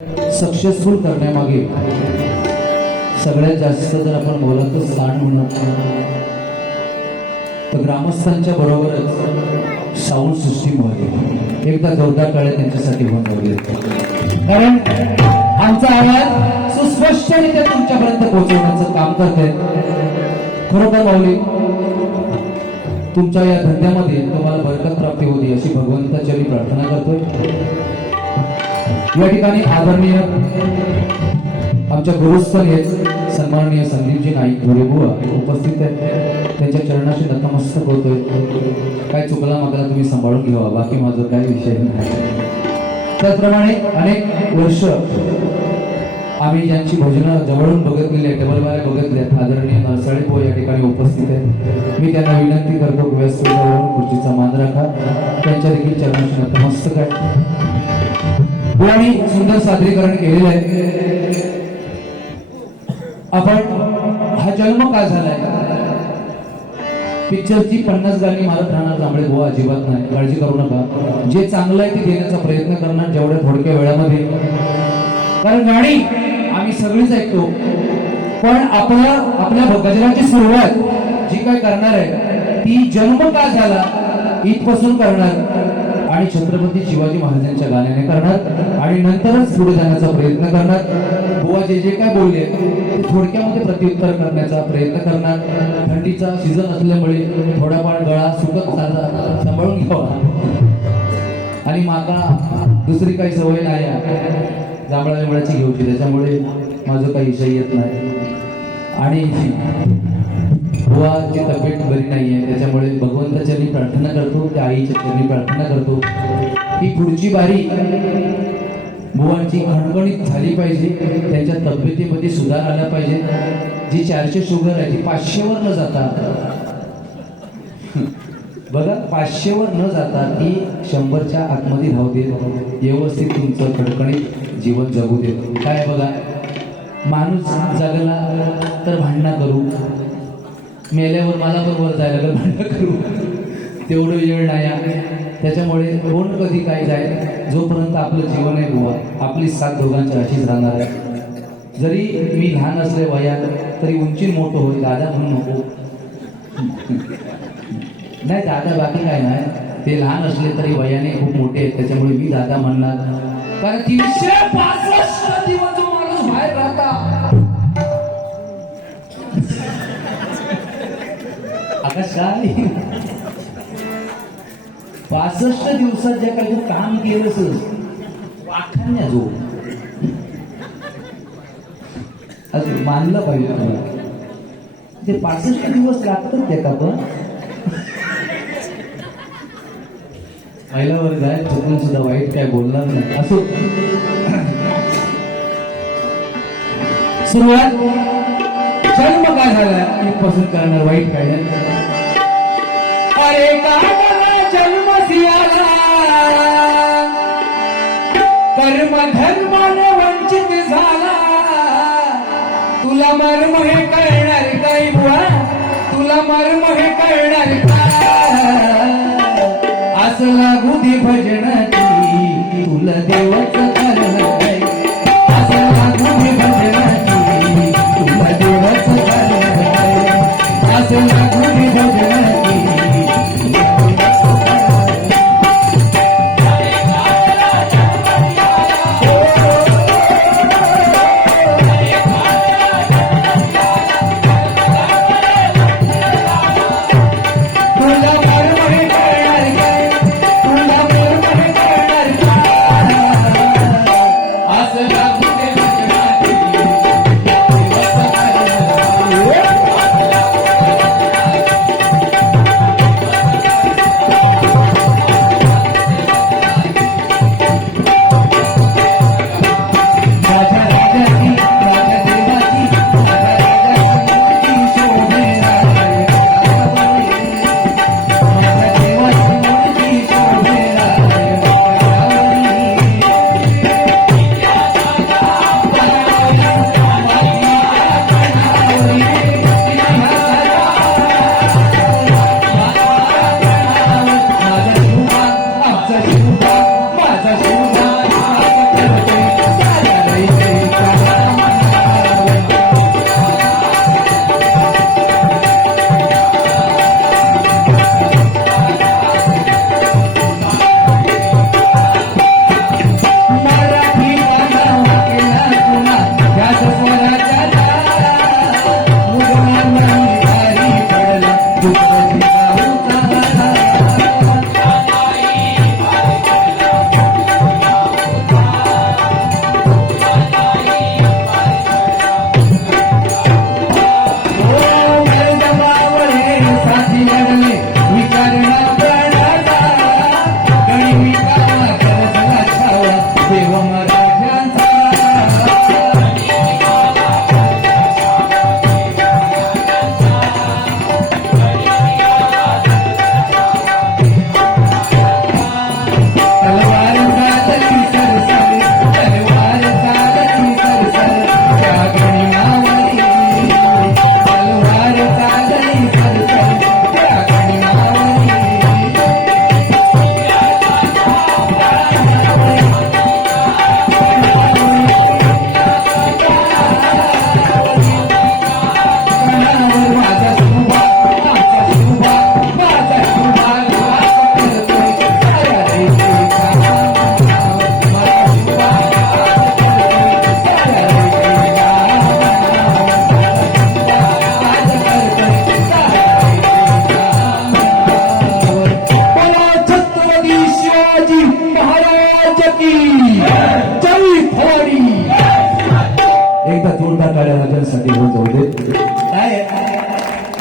Successful करण्यामागे सगळ्यात जास्त जर आपण बोलायचं स्थान म्हणून तर ग्रामस्थांच्या बरोबरच साऊंड सिस्टीम मध्ये एकदा जोरदार टाळ्या त्यांच्यासाठी होऊन कारण आमचा आवाज सुस्पष्टरित्या तुमच्यापर्यंत पोहोचवण्याचं काम करते. खरोखर माऊली तुमच्या या धंद्यामध्ये तुम्हाला बरकत प्राप्ती होती अशी भगवंताची प्रार्थना करतोय. या ठिकाणी आदरणीय आमच्या गुरुस्थान हेच सन्माननीय संदीपजी नाईक धुरेबुवा उपस्थित आहेत. त्यांच्या चरणाशी नतमस्तक होतोय. काय चुकला मागला तुम्ही सांभाळून घ्यावा, बाकी माझं काही विषय नाही. त्याचप्रमाणे अनेक वर्ष आम्ही ज्यांची भजनं जवळून बघितलेली आहे, टेबलवाले बघितले आहेत, आदरणीय नरसाळे भाऊ या ठिकाणी उपस्थित आहेत. मी त्यांना विनंती करतो व्यासपीठावरून खुर्चीचा मान राखा. त्यांच्या देखील चरणाशी नतमस्तक आहे. आणि सुंदर सादरीकरण केलेलं आहे. आपण हा जन्म का झालाय पिक्चरची 50 गाणी मारत राहणार जांभळे बुवा अजिबात नाही, काळजी करू नका. जे चांगलं आहे ते देण्याचा प्रयत्न करणार जेवढ्या थोडक्या वेळामध्ये. कारण गाणी आम्ही सगळीच ऐकतो, पण आपल्या गजराची सुरुवात जी काय करणार आहे ती जन्म का झाला इथपासून करणार आणि छत्रपती शिवाजी महाराजांच्या गाण्याने करणार आणि नंतरच पुढे जाण्याचा प्रयत्न करणार. बुवा जे काय बोलले ते थोडक्यामध्ये प्रत्युत्तर करण्याचा प्रयत्न करणार. थंडीचा सीझन असल्यामुळे थोडाफार गळा सुकत चालला, सांभाळून घ्यावा. आणि माका दुसरी काही सवय नाही जांभळा बिंबळाची घेऊची, त्याच्यामुळे माझं काही विषय येत नाही. आणि बुवाची तब्येत बरी नाही आहे, त्याच्यामुळे भगवंताच्या प्रार्थना करतो, त्या आईच्या चरणी प्रार्थना करतो की पुढची बारी बुवांची खणखणीत झाली पाहिजे, त्यांच्या तब्येतीमध्ये सुधार आला पाहिजे. जी 400 शुगर आहे ती 500 वर न जाता बघा 500 वर न जाता ती 100च्या आतमध्ये राहू दे, व्यवस्थित तुमचं खणखणीत जीवन जगू दे. काय बघा माणूस जगला तर भांडणं करू, मेल्यावर मला बरोबर जायला लागलं भांडणं करू, तेवढं वेळ नाही. त्याच्यामुळे कोण कधी काय जाय, जोपर्यंत आपलं जीवन आहे बुवा आपली साथ दोघांच्या अशीच राहणार आहे. जरी मी लहान असले वयात तरी उंची मोठं होईल, दादा म्हणून नको. नाही दादा बाकी काय नाही, ते लहान असले तरी वयाने खूप मोठे आहेत, त्याच्यामुळे मी दादा म्हणणार. कारण 365 दिवस जो माणूस बाहेर राहता काय 65 दिवसात ज्या काही काम केलंस वाखाण्या जो मानलं पाहिजे तुम्हाला. ते 65 दिवस लागतात त्या का पण महिलावर जाय चुकून सुद्धा वाईट काय बोलणार नाही. असो सुरुवात जन्म काय झाला इथपासून करणार वाईट काय नाही. अरे का जन्म सियाला कर्म धर्माने वंचित झाला, तुला मर्म हे कळणार काय बुवा, तुला मर्म हे कळणार का. असं लागू दे भजनाची तुला देवच करणार काय, असं लागू दे भजनाची तुला देवच करणार काय, असं लागू दे भजनाची.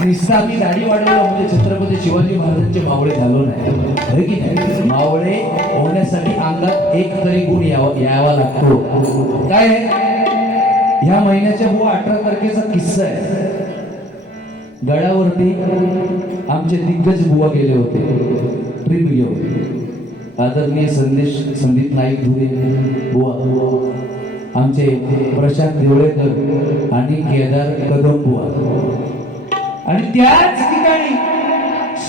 निस्ता आम्ही दाढी वाढवलं म्हणजे छत्रपती शिवाजी महाराजांचे मावळे झालो नाही, होय की नाही? मावळे होण्यासाठी अंगात एक तरी गुण यावा लागतो. काय ह्या महिन्याच्या बुवा 18 तारखेचा किस्सा आहे. गडावरती आमचे दिग्गज बुवा गेले होते ट्रिप घेऊन. आदरणीय संदीप नाईक धुरे बुवा, आमचे प्रशांत देवळेकर आणि केदार कदम बुवा, आणि त्याच ठिकाणी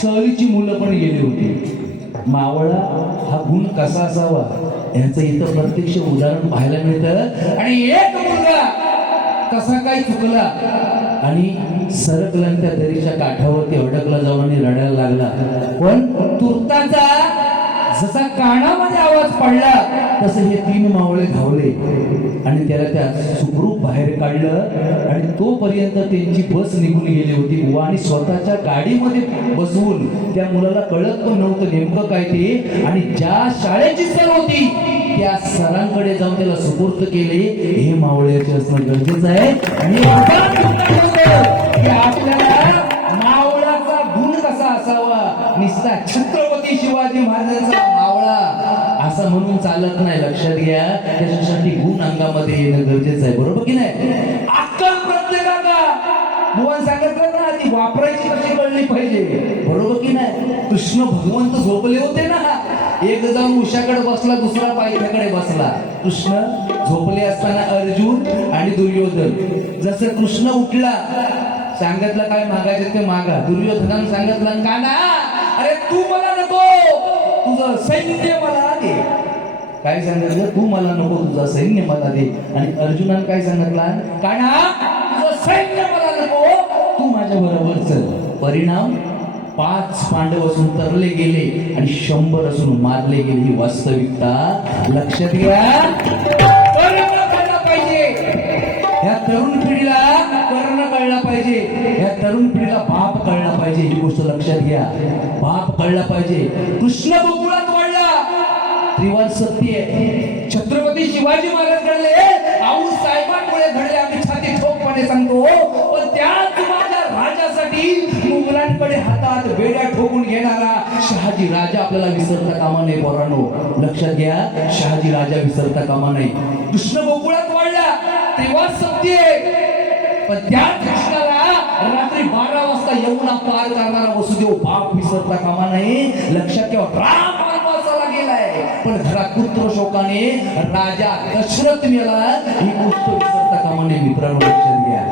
सहलीची मुलं पण गेली होती. मावळा हा गुण कसा असावा याचं इथं प्रत्यक्ष उदाहरण पाहायला मिळतं. आणि एक मुलगा कसा काही चुकला आणि सरकला त्या दरीच्या काठावरती अडकला जाऊन आणि रडायला लागला. पण तुर्ताचा जसा कानामध्ये आवाज पडला तसे हे 3 मावळे धावले आणि त्याला त्या सुखरूप बाहेर काढलं. आणि तोपर्यंत त्यांची बस निघून गेली होती बुवा, आणि स्वतःच्या गाडीमध्ये बसवून त्या मुलाला कळत पण नव्हतं नेमकं काय ते. आणि ज्या शाळेची सर होती त्या सरांकडे जाऊन त्याला सुपूर्त केले. हे मावळ्याचे असणं गरजेचं आहे. आणि आपल्याला मावळाचा गुण कसा असावा, निस्ता छत्रपती शिवाजी महाराजांचा मावळा असं म्हणून चालत नाही, लक्षात घ्या. त्याच्यासाठी गुण अंगामध्ये येणं गरजेचं आहे, बरोबर की नाही? अक्कल प्रत्येकाला भगवान सांगितलं ना, ती वापरायची कशी कळली पाहिजे, बरोबर की नाही? कृष्ण भगवंत झोपले होते ना, एक जाऊन उशाकडे बसला, दुसरा पायथ्याकडे बसला. कृष्ण झोपले असताना अर्जुन आणि दुर्योधन. जसं कृष्ण उठला, सांगितलं काय मागायचे ते मागा. दुर्योधनानं सांगितलं काना, अरे तू मला नको, तुझं सैन्य मला दे. काय सांगितलं? तू मला नको, तुझं सैन्य मला दे. आणि अर्जुनानं काय सांगितलं? काना तुझं सैन्य मला नको, तू माझ्या बरोबर चल. परिणाम 5 पांडव असून तरले गेले आणि 100 असून मारले गेले. ही वास्तविकता लक्षात घ्या. कळलं पाहिजे ह्या तरुण पिढीला, कर्ण कळला पाहिजे ह्या तरुण पिढीला, बाप कळला पाहिजे. ही गोष्ट लक्षात घ्या, बाप कळला पाहिजे. कृष्ण गोकुळात वाढला, त्रिवार सत्य आहे. छत्रपती शिवाजी महाराज घडले, आऊ साहेबांमुळे घडले, आम्ही छाती ठोकपणे सांगतो. पण त्याच माझ्या राजासाठी मुघलांकडे हातात बेड्या ठोकून घेणारा शहाजी राजा आपल्याला विसरता कामा नये. पोरांनो लक्षात घ्या, शहाजी राजा विसरता कामा नये. कृष्ण गोकुळात वाढला, त्रिवार सत्य आहे. पण त्याच कृष्णाला रात्री 12 वाजता यमुना पार करणारा वसुदेव बाप विसरता कामा नये. लक्षात ठेवा, राम वनवासाला गेलाय पण घरात पुत्र शोकाने राजा दशरथ मेला. ही गोष्ट विसरता कामा नये. मित्रांनो लक्षात घ्या,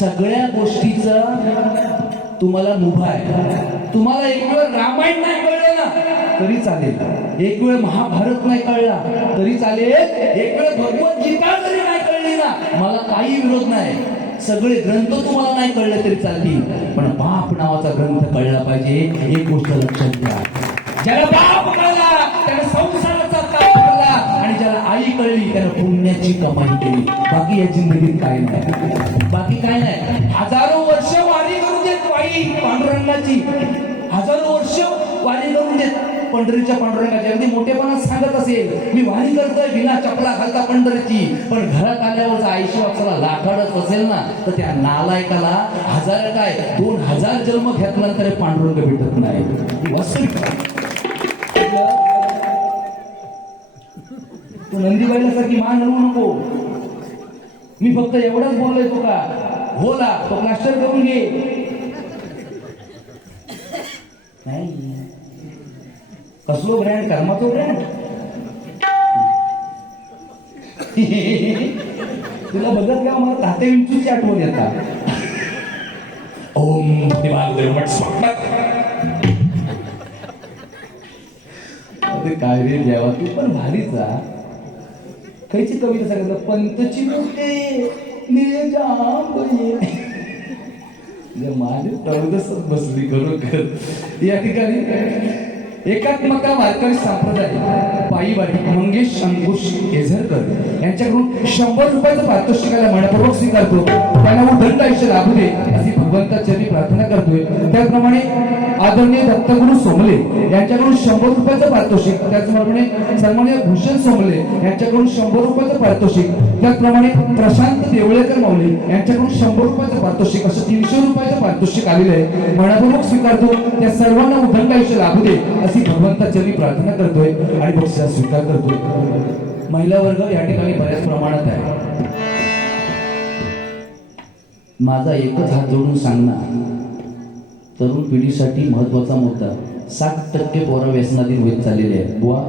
सगळ्या गोष्टीचा तुम्हाला मुभा आहे. तुम्हाला एक वेळ रामायण नाही कळलं ना तरी चालेल, एक वेळ महाभारत नाही कळला तरी चालेल, एक वेळ भगवद्गीता जरी नाही कळली ना, मला काही विरोध नाही. सगळे ग्रंथ तुम्हाला नाही कळले तरी चालतील, पण बाप नावाचा ग्रंथ कळला पाहिजे. एक गोष्ट लक्षात घ्या, ज्याला बाप कळला त्याने संसाराचा ताप कळला, आणि ज्याला आई कळली त्याने पुण्याची कमाई केली. बाकी या जिंदगीत काय नाही, बाकी काय नाही. हजारो वर्ष वारी करून देत पायी पांडुरंगाची, हजारो वर्ष वारी करून देत पंढरीच्या पांडुरंगाची. अगदी मोठेपणात सांगत असेल, मी वारी करतोय बिना चपला घालता पंढरीची. पण घरात आल्यावर आईशी वाचला लाखाडच असेल ना, तर त्या नालायकाला 1000 काय 2000 जन्म घेतल्यानंतर पांडुरंग भेटत नाही. तू नंदीबाईला मान हलवू नको. मी फक्त एवढंच बोललोय तुका, होला तो प्लास्टर करून घे. नाही कसलो ब्रँड, कर्माचो ब्रँड. तुला बघत का मला ताते विंचूची आठवण येतात. ओम दिवाळी स्वागत. काय रे देवा, तू पण भारीचा. काहीची कविता सांगितलं, पंतची माझे तळदसच बसली खरोखर. या ठिकाणी एकात्मता वारकरी संप्रदाय पायीवाडी मंगेश अंकुश केझरकर यांच्याकडून 100 रुपयाचं पारितोषिकाला मनपूर्वक स्वीकारतो. त्यांना उदंड आयुष्य लाभू दे अशी भगवंताचरणी प्रार्थना करतोय. त्याप्रमाणे आदरणीय दत्तगुरु सोमले यांच्याकडून 100 रुपयाचं पारितोषिक, त्याचप्रमाणे सन्माननीय भूषण सोमले यांच्याकडून 100 रुपयाचं पारितोषिक, त्याचप्रमाणे प्रशांत देवळेकर माऊली यांच्याकडून 100 रुपयाचं पारितोषिक, असं 300 रुपयाचं पारितोषिक आलेलं आहे. मनपूर्वक स्वीकारतो. त्या सर्वांना उदंड आयुष्य लाभू दे अशी भगवंताचरणी प्रार्थना करतोय आणि बक्षिसा स्वीकार करतोय. महिला वर्ग या ठिकाणी बऱ्याच प्रमाणात आहे. माझा एकच हात जोडून सांगणार, तरुण पिढीसाठी महत्वाचा मुद्दा, 60% पोरं व्यसनाधीन होत चाललेले आहेत. बुवा,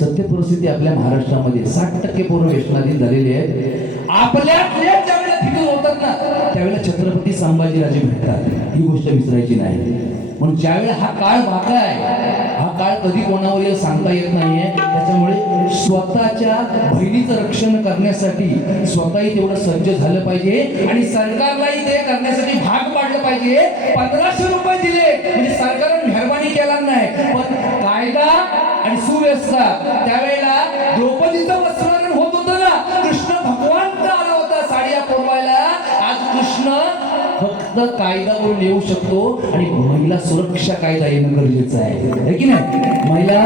सत्य परिस्थिती आपल्या महाराष्ट्रामध्ये 60% पोरं व्यसनाधीन झालेले आहेत. आपल्या ज्यावेळेला फिरून होतात ना, त्यावेळेला छत्रपती संभाजीराजे भेटतात. ही गोष्ट विसरायची नाही. म्हणून ज्यावेळेला हा काळ बाका आहे, हा काळ कधी कोणावर येईल सांगता येत नाहीये. त्याच्यामुळे स्वतःच्या बहिणीचं रक्षण करण्यासाठी स्वतःही तेवढं सज्ज झालं पाहिजे आणि सरकारलाही ते करण्यासाठी भाग पाडलं पाहिजे. 1500 रुपये दिले म्हणजे सरकारने मेहरबानी केला नाही, पण कायदा आणि सुव्यवस्था त्यावेळेला द्रौपदीचं वस्त्रहरण होत होतं ना, कृष्ण भगवान आला होता साड्या पुरवायला. आज कृष्ण फक्त कायदा करून येऊ शकतो आणि महिला सुरक्षा कायदा येणं गरजेचं आहे की नाही? महिला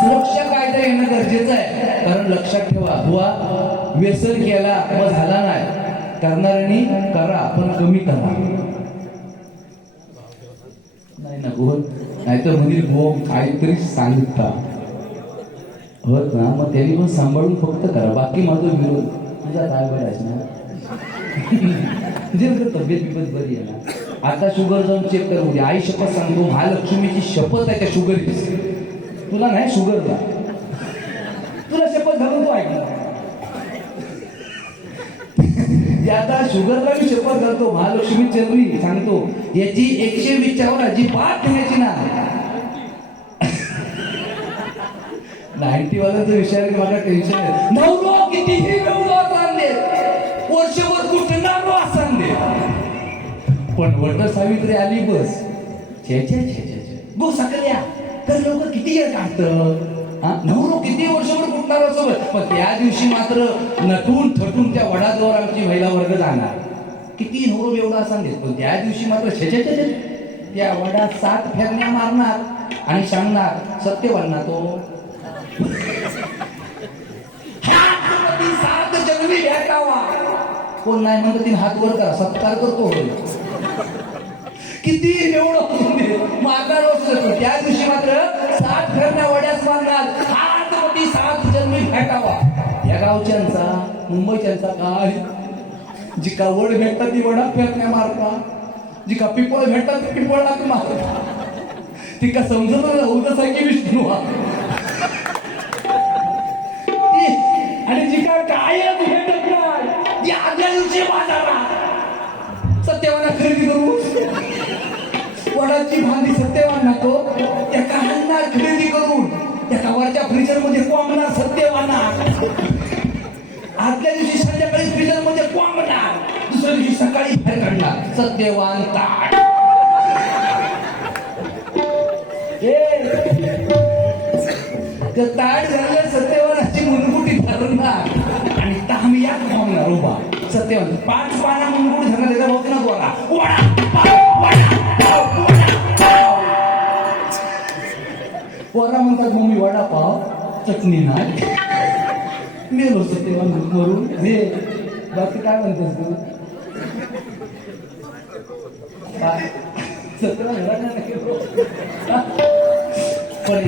सुरक्षा कायदा येणं गरजेचं आहे. कारण लक्षात ठेवा, बुवा, व्यसन केला मग झाला नाही, करणाऱ्यांनी करा पण कमी करा. नाही ना होत, नाहीतर म्हणील हो काहीतरी सांगता होत ना, मग त्यांनी पण सांभाळून फक्त करा. बाकी माझं विरोध तुझ्या काय बघायचं ना, म्हणजे तब्येत बिबत बरी आहे ना. आता शुगर जाऊन चेक करू दे. आई शपथ सांगतो, महालक्ष्मीची शपथ आहे त्या शुगर, तुला नाही शुगरला, तुला शपथ घालून तू ऐकणार. आता शुगरला मी शपथ घालतो, महालक्ष्मी चरणी सांगतो, याची 120 च्यावर अजिबात घ्यायची ना. 90 वाल्यांचा विषय माझा टेन्शन आहे. नवरो कितीही वर्षभर कुठणार सांगते, पण वट सावित्री आली बस छे छे छे छे गो सकल्या तर लोक किती वेळ काढतं. नवरो किती वर्षभर कुठणार सोबत, पण त्या दिवशी मात्र नटून थटून त्या वडाजवळ आमची महिला वर्ग जाणार. किती नवरो एवढा सांगेल, पण त्या दिवशी मात्र छे छे छे त्या वडात 7 फेरण्या मारणार आणि सांगणार सत्यवान ना तो 7 जन्मी भेटावा. कोण नाही म्हणत, 3 हात वर करा, सत्कार करतो. किती एवढं मारणार असलं, त्या दिवशी मात्र 7 फेरण्या वड्यास मारणार. 7 जन्मी भेटावा. या गावच्यांचा मुंबईच्यांचा काय, जिका वड भेटतात ती वडा फेरण्या मारतात, जिका पिपळ भेटतात ती पिपळात मारतात. तिका समजत उद्या सांगी विष्णू आणि जिका काय भेटत नाही आदल्या दिवशी बाजारात सत्यवाना खरेदी करू. वडाची भांडी सत्यवान तो त्या काढणार खरेदी करून त्या कवरच्या फ्रीजर मध्ये कोंबणार सत्यवाना. आदल्या दिवशी संध्याकाळी फ्रीजर मध्ये कोंबणार, दुसऱ्या दिवशी सकाळी बाहेर काढणार सत्यवान ताट. ते ताट झालं सत्यवानाची मुनगुटी धरणार आणि तांबिया कोंबणार उभा. सत्यवान 5 पाना मुनगुटी धरणार, त्याचा भाऊ ना गोरा वडा म्हणतात, मम्मी वडापाव चटणी नाही. मेलो सत्यवान मरून हे. बाकी काय म्हणतेस तू? सत्यवान पण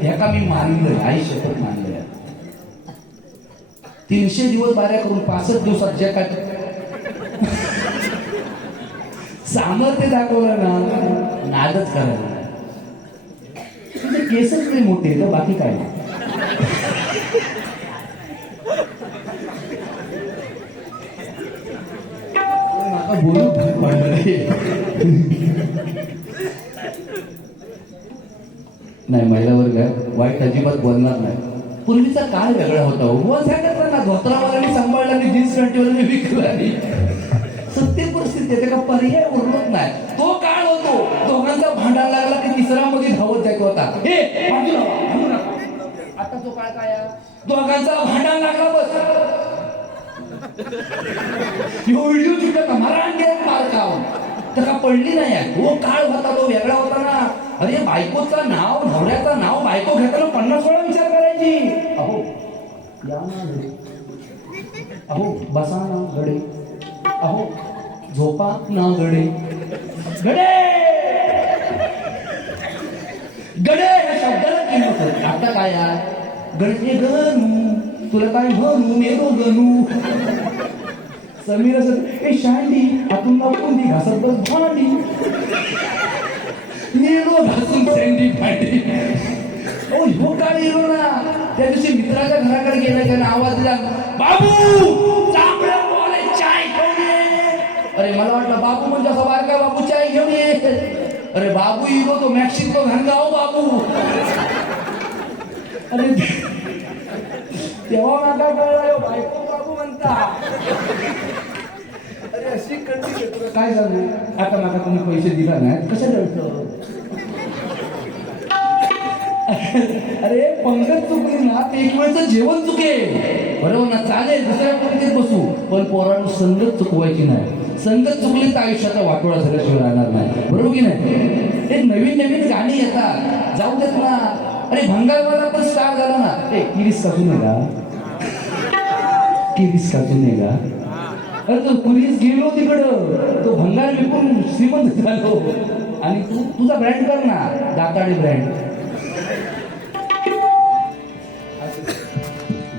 ह्याका मी मानलंय, आई शपथ मानलंय. 300 दिवस बाऱ्या करून 65 दिवसात जे काय सामर्थ्य दाखवलं ना, नादच करायला. तुझे केसच नाही मोठे तर बाकी काय नाही. बोलू नाही, महिला वर्ग वाईट अजिबात बोलणार नाही. पूर्वीचा काळ वेगळा होता. ना धोत्रावाल्यांनी सांभाळला आणि जीन्स पॅन्टवाल्यांनी विकला. सत्य परिस्थिती त्याचा का पर्याय उरत नाही. तो काळ होतो, दोघांचा भांडण लागला की तिसरा मध्ये धावत जायचा होता. आता तो काळ काय, दोघांचा भांडण लागला बस व्हिडिओ चित्र मारा मार खाऊन तर का पडली नाही आहे. तो काळ होता, तो वेगळा होता ना. अरे बायकोचं नाव, नवऱ्याचं नाव बायको घेताना 50 वेळा विचार करायची. अहो या ना घडे, अहो बसा ना घडे, अहो झोपा ना घडे, घडे गडे या शब्दाला किंमत होती. आता काय आहे, गडे गणू तुला काय म्हणू मेरो गणू. समीर असं ए शांडी आतून दाखवून ती घासत बस भांडी, मेरो घासून सँडी भांडी. ओ हो काय येलो ना. त्या दिवशी मित्राच्या घराकडे गेला, त्याने आवाज दिला, बाबू चांगलं बोले चाय घेऊन ये. अरे मला वाटलं बाबू म्हणजे असं बारका बाबू चाय घेऊन ये. अरे बाबू इलो तो मॅक्सिको घनगाव बाबू. अरे तेव्हा माझा कळला बायको बाबू म्हणता. अरे अशी कळली तुला काय सांगू. आता मला तुम्ही पैसे दिला नाही कसं कळतं. अरे पंगत चुकली ना ते एक वेळचं जेवण चुके बरोबर ना. चालेल दुसऱ्या पंक्तीत बसू, पण पोरांना संगत चुकवायची नाही. संगत चुकली तर आयुष्याचा वाटोळा झाल्याशिवाय राहणार नाही. बरोबर की नाही. एक नवीन नवीन गाणी येतात, जाऊ देत ना. अरे भंगारवाला पण स्टार झाला ना. ते किरीस काजून आहे का, किरीस काजून आहे का. अरे तो पुलीस गेलो तिकडं, तो भंगार विकून श्रीमंत झालो. आणि तू तुझा ब्रँड कर ना, दाताडी ब्रँड.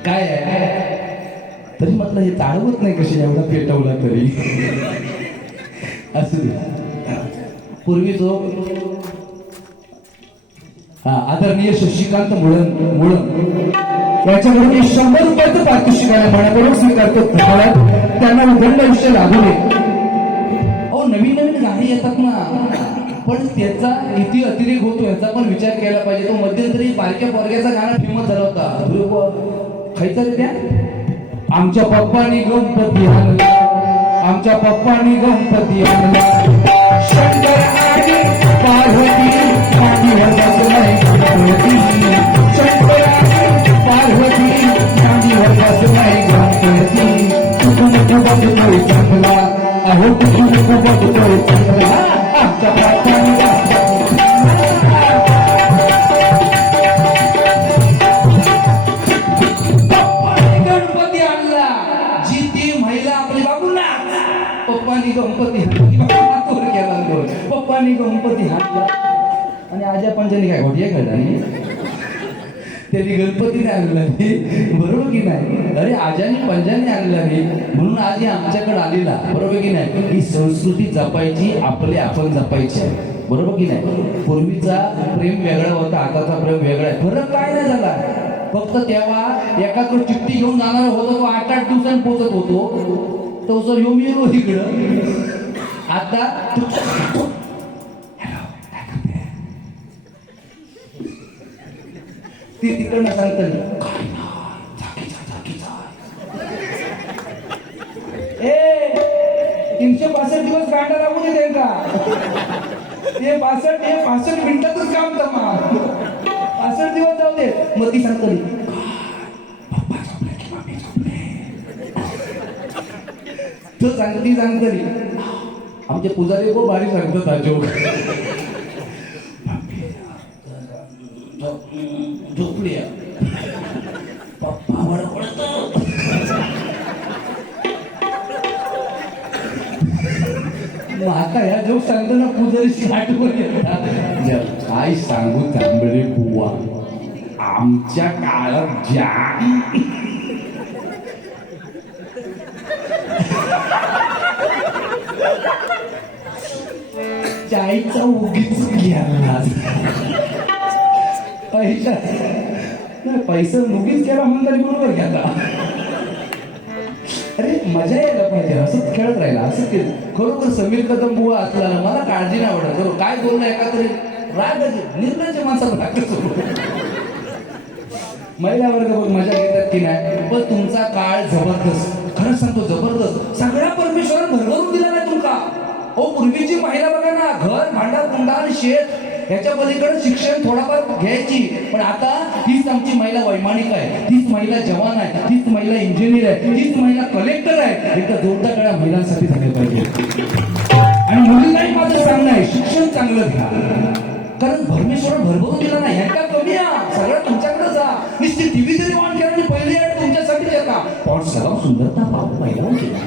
काय आहे तरी म्हटलं हे चालवत नाही कशी, एवढा पेटवला तरी. असू दे. पूर्वी जो आदरणीय शशिकांत मुळन याच्याकडून 100 रुपयाचं पारितोषिकाने मनाकडून स्वीकारतो. त्यांना उदंड आयुष्य लाभू नये. अहो नवीन नवीन गाणी येतात ना, पण त्याचा किती अतिरेक होतो याचा पण विचार केला पाहिजे. तो मध्यंतरी बारक्या पोरग्याचा गाणं फेमस झाला होता. खायचा रे त्या, आमच्या पप्पानी गणपती आणला, आमच्या पप्पानी गणपती आणला. शंकर आणि पार्वती मांडीवर बसलाय गणपती. शंकर आणि पार्वती मांडीवर बसलाय गणपती. तुझं बघतोय चांगला, अहो तुझं बघतोय चांगला. आमच्या पप्पानी गणपती आणला. जी ती महिला आपली बाबूला पप्पानी गणपती केला, पप्पानी गणपती हाणला. आणि आजा पंचानी काय घोटिया खेळला नाही, त्यांनी गणपतीने आणला नाही. बरोबर की नाही. अरे आजाने पंजाने आणला नाही म्हणून आज आमच्याकडे आलेला. बरोबर की नाही. ही संस्कृती जपायची, आपले आपण जपायची आहे. बरोबर की नाही. पूर्वीचा प्रेम वेगळा होता, आताचा प्रेम वेगळा आहे. फरक काय नाही झाला, फक्त तेव्हा एखादं चिठ्ठी घेऊन जाणार होतो, तो 8-8 दिवसांनी पोहोचत होतो. तो सर येऊन येलो इकडं. आता ती तिकडनं सांगतात ए 365 दिवस गांडा लागू दे त्यांना. ते 65 मिनिटातच काम जमा. 65 दिवस जाऊ दे. मग ती सांगतो पप्पा झोपले की मम्मी झोपले. तो सांगती सांगतली आमचे पुजारी खूप भारी सांगतात आजो. झोपली पप्पा बडबडत. आता ह्या जोक सांगताना पुजारी आठवण येतात. काय सांगू तांबडे बुवा, आमच्या काळात ज्या चायचा उगीच घ्यायला पैसा मुगीच केला म्हणून बरोबर घ्या. अरे मजा यायला पाहिजे, असंच खेळत राहिला. असं केलं खरोखर समीर कदम बुवा असला ना मला काळजी नाही वाटत. काय बोलणं एका तरी राग निर्णयाच्या माणसाला रागच होतो. महिला वर्ग बघ मजा घेतात की नाही. पण तुमचा काळ जबरदस्त, खरंच सांगतो जबरदस्त. सगळ्या परमेश्वरानं भरभरून दिला नाही तुमका. हो पूर्वीची महिला बघा ना, घर भांडा कुंडा आणि शेत ह्याच्या पलीकडे शिक्षण थोडाफार घ्यायची. पण आता हीच आमची महिला वैमानिक आहे, तीच महिला जवान आहे, तीच महिला इंजिनियर आहे, तीच महिला कलेक्टर आहे. एकदा जोरदार कळा महिलांसाठी झाले पाहिजे. आणि मुलींनाही चांगलं घ्या, कारण परमेश्वर भरभरून दिला नाही, ह्यात काय कमी आहे, सगळं तुमच्याकडे जा. नुसती टीव्ही जरी ऑन केला आणि पहिली ऍड तुमच्यासाठी येता, पण सगळं सुंदरता पाहू महिला केला.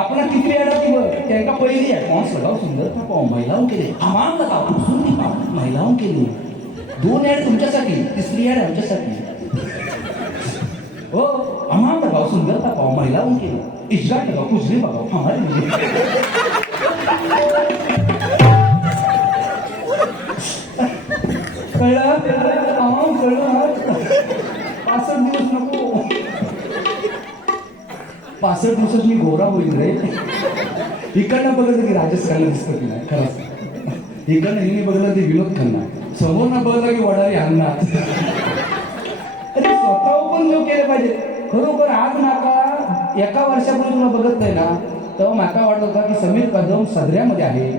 आपला किती ऍड होती बघ, त्यांना पहिली आहे पण सगळं सुंदरता पाहू महिलाओं केले, आम्हाला का खूपसूरती पाहू महिलाओं केली. 2 ऍड तुमच्यासाठी, तिसरी ऍड आमच्यासाठी. हो, आम्हाला बघाव सुंदरता पाहू महिलाओं केली, इजरात बघाव कुजरी बघाव हमारे लिए. कळलं? कळलं. 65 दिवस नको, 65 दिवसात मी गोरा होईल रे. इकडनं बघितलं की राजेश खन्ना दिसतं की नाही, खरंच. इकडनं हिने बघितलं ते विनोद खन्ना, समोरनं बघितलं की वडारी अण्णा. अरे स्वतः पण जो केलं पाहिजे. खरोखर आज माका एका वर्षापूर्वी तुला बघत नाही ना, तेव्हा माका वाटत होता की समीर कदम सदऱ्यामध्ये आहे.